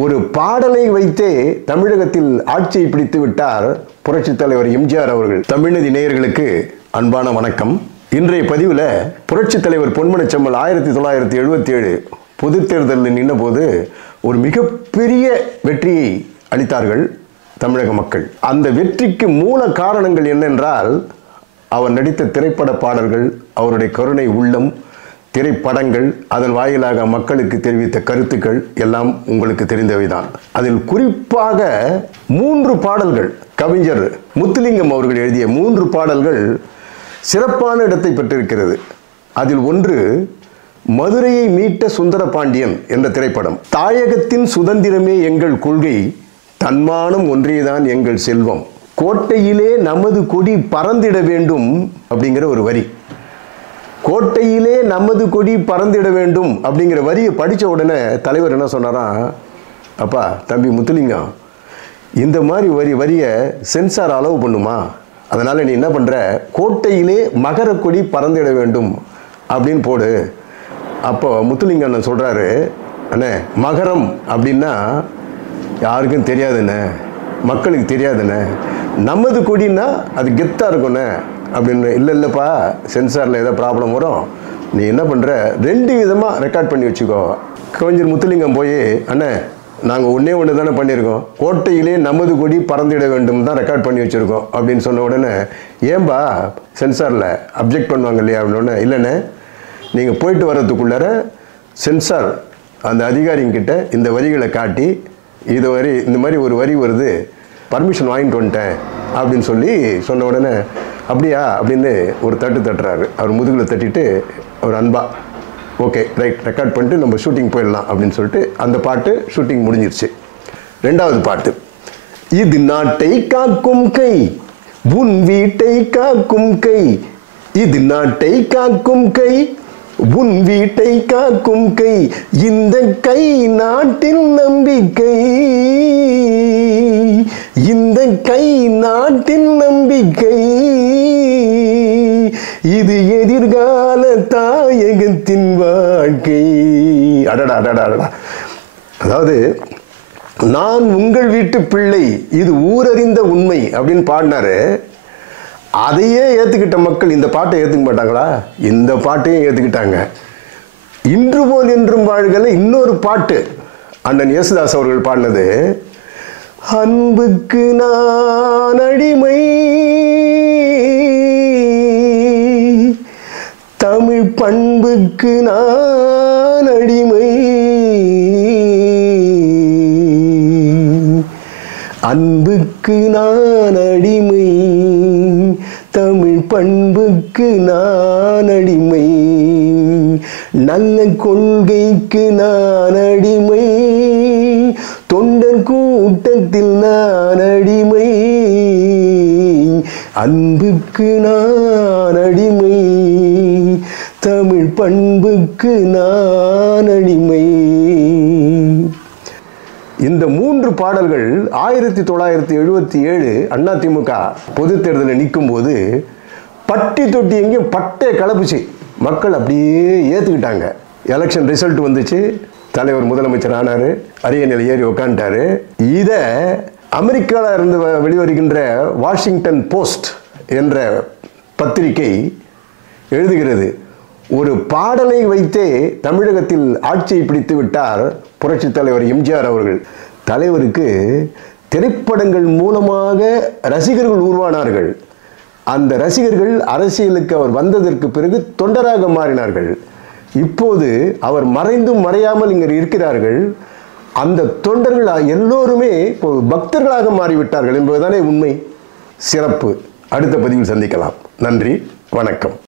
ஒரு பாடலை வைத்தே தமிழகத்தில் ஆட்சியை பிடித்து விட்டார் புரட்சித் தலைவர் எம்ஜிஆர் அவர்கள். தமிழ்நதி நேயர்களுக்கு அன்பான வணக்கம். இன்றைய பதிவில் புரட்சித் தலைவர் பொன்மனச்செம்மல் 1977 பொது தேர்தலில் நின்ற போது ஒரு மிகப்பெரிய வெற்றியை அளித்தார்கள் தமிழக மக்கள். அந்த வெற்றிக்கு மூல காரணங்கள் என்னென்றால், அவர் நடித்த திரைப்பட பாடல்கள், அவருடைய கருணை உள்ளம், திரைப்படங்கள், அதன் வாயிலாக மக்களுக்கு தெரிவித்த கருத்துக்கள் எல்லாம் உங்களுக்கு தெரிந்தவைதான். அதில் குறிப்பாக 3 பாடல்கள், கவிஞர் முத்துலிங்கம் அவர்கள் எழுதிய 3 பாடல்கள் சிறப்பான இடத்தை பெற்றிருக்கிறது. அதில் ஒன்று மதுரையை மீட்ட சுந்தர பாண்டியன் என்ற திரைப்படம். தாயகத்தின் சுதந்திரமே எங்கள் கொள்கை, தன்மானம் ஒன்றேதான் எங்கள் செல்வம், கோட்டையிலே நமது கொடி பறந்திட வேண்டும் அப்படிங்கிற ஒரு வரி. கோட்டையிலே நமது கொடி பறந்திட வேண்டும் அப்படிங்கிற வரியை படித்த உடனே தலைவர் என்ன சொன்னாராம், அப்பா தம்பி முத்துலிங்கம், இந்த மாதிரி வரியை சென்சார் அலோவ் பண்ணுமா, அதனால் நீ என்ன பண்ணுற, கோட்டையிலே மகர கொடி பறந்திட வேண்டும் அப்படின்னு போடு. அப்போ முத்துலிங்கம் அண்ணன் சொல்கிறாரு, அண்ணே மகரம் அப்படின்னா யாருக்கும் தெரியாதுண்ணே, மக்களுக்கு தெரியாதுண்ணே, நமது கொடின்னா அது கெத்தாக இருக்குண்ணே அப்படின்னு. இல்லைப்பா, சென்சாரில் ஏதோ ப்ராப்ளம் வரும், நீ என்ன பண்ணுற 2 விதமாக ரெக்கார்ட் பண்ணி வச்சுக்கோ. கவிஞர் முத்துலிங்கம் போய், அண்ணே நாங்கள் ஒன்று தானே பண்ணியிருக்கோம், கோட்டையிலே நமது கொடி பறந்திட வேண்டும் தான் ரெக்கார்ட் பண்ணி வச்சுருக்கோம் அப்படின்னு சொன்ன உடனே, ஏன்பா சென்சாரில் அப்ஜெக்ட் பண்ணுவாங்க இல்லையா அப்படின்னோடனே, இல்லைண்ணே நீங்கள் போயிட்டு வர்றதுக்குள்ளார சென்சார் அந்த அதிகாரிங்கிட்ட இந்த வரிகளை காட்டி, இது வரி இந்த மாதிரி ஒரு வரி வருது, பர்மிஷன் வாங்கிட்டு வந்துட்டேன் அப்படின்னு சொல்லி சொன்ன உடனே, அப்படியா அப்படின்னு ஒரு தட்டுறாரு. அவர் முதுகில் தட்டிட்டு ஒரு அன்பா, ஓகே ரைட் ரெக்கார்ட் பண்ணிட்டு நம்ம ஷூட்டிங் போயிடலாம் அப்படின்னு சொல்லிட்டு அந்த பாட்டு ஷூட்டிங் முடிஞ்சிருச்சு. 2வது பாட்டு, இது நாட்டை காக்கும் கை, உன் வீட்டை காக்கும் கை, இது நாட்டை காக்கும் கை, உன் வீட்டை காக்கும் கை, இந்த கை நாட்டின் நம்பிக்கை, இந்த கை நாட்டின் நம்பிக்கை, இது எதிர்கால தாயகத்தின் வாழ்க்கை. அடடா. அதாவது நான் உங்கள் வீட்டு பிள்ளை, இது ஊரறிந்த உண்மை அப்படின்னு பாடினாரு. அதையே ஏற்றுக்கிட்ட மக்கள் இந்த பாட்டை ஏற்றுக்க மாட்டாங்களா? இந்த பாட்டையும் ஏற்றுக்கிட்டாங்க. இன்று போல் என்றும் வாழ்கல இன்னொரு பாட்டு அண்ணன் யேசுதாஸ் அவர்கள் பாடினது, அன்புக்கு நான் அடிமை, தமிழ் பண்புக்கு நான் அடிமை, அன்புக்கு நான் அடிமை, தமிழ் பண்புக்கு நான் அடிமை, நல்ல கொள்கைக்கு நான் அடிமை, தொண்டர் கூட்டத்தில் நான் அடிமை, அன்புக்கு நான் அடிமை, தமிழ் பண்புக்கு நான் அடிமை. இந்த 3 பாடல்கள் 1977 அதிமுக பொது தேர்தலில் நிற்கும் போது பட்டி தொட்டி எங்கேயும் பட்டே கலப்புச்சு. மக்கள் அப்படியே ஏற்றுக்கிட்டாங்க. எலெக்ஷன் ரிசல்ட் வந்துச்சு, தலைவர் முதலமைச்சர் ஆனார், அரியணையில் ஏறி உக்காந்துட்டாரு. இதை அமெரிக்காவில் இருந்து வெளிவருகின்ற வாஷிங்டன் போஸ்ட் என்ற பத்திரிகை எழுதுகிறது, ஒரு பாடலை வைத்தே தமிழகத்தில் ஆட்சியை பிடித்து விட்டார் புரட்சித் தலைவர் எம்ஜிஆர் அவர்கள். தலைவருக்கு திரைப்படங்கள் மூலமாக ரசிகர்கள் உருவானார்கள். அந்த ரசிகர்கள் அரசியலுக்கு அவர் வந்ததற்கு பிறகு தொண்டராக மாறினார்கள். இப்போது அவர் மறைந்தும் மறையாமல் இங்கே இருக்கிறார்கள். அந்த தொண்டர்கள் எல்லோருமே பக்தர்களாக மாறிவிட்டார்கள் என்பதுதானே உண்மை. சிறப்பு. அடுத்த பதிவில் சந்திக்கலாம். நன்றி, வணக்கம்.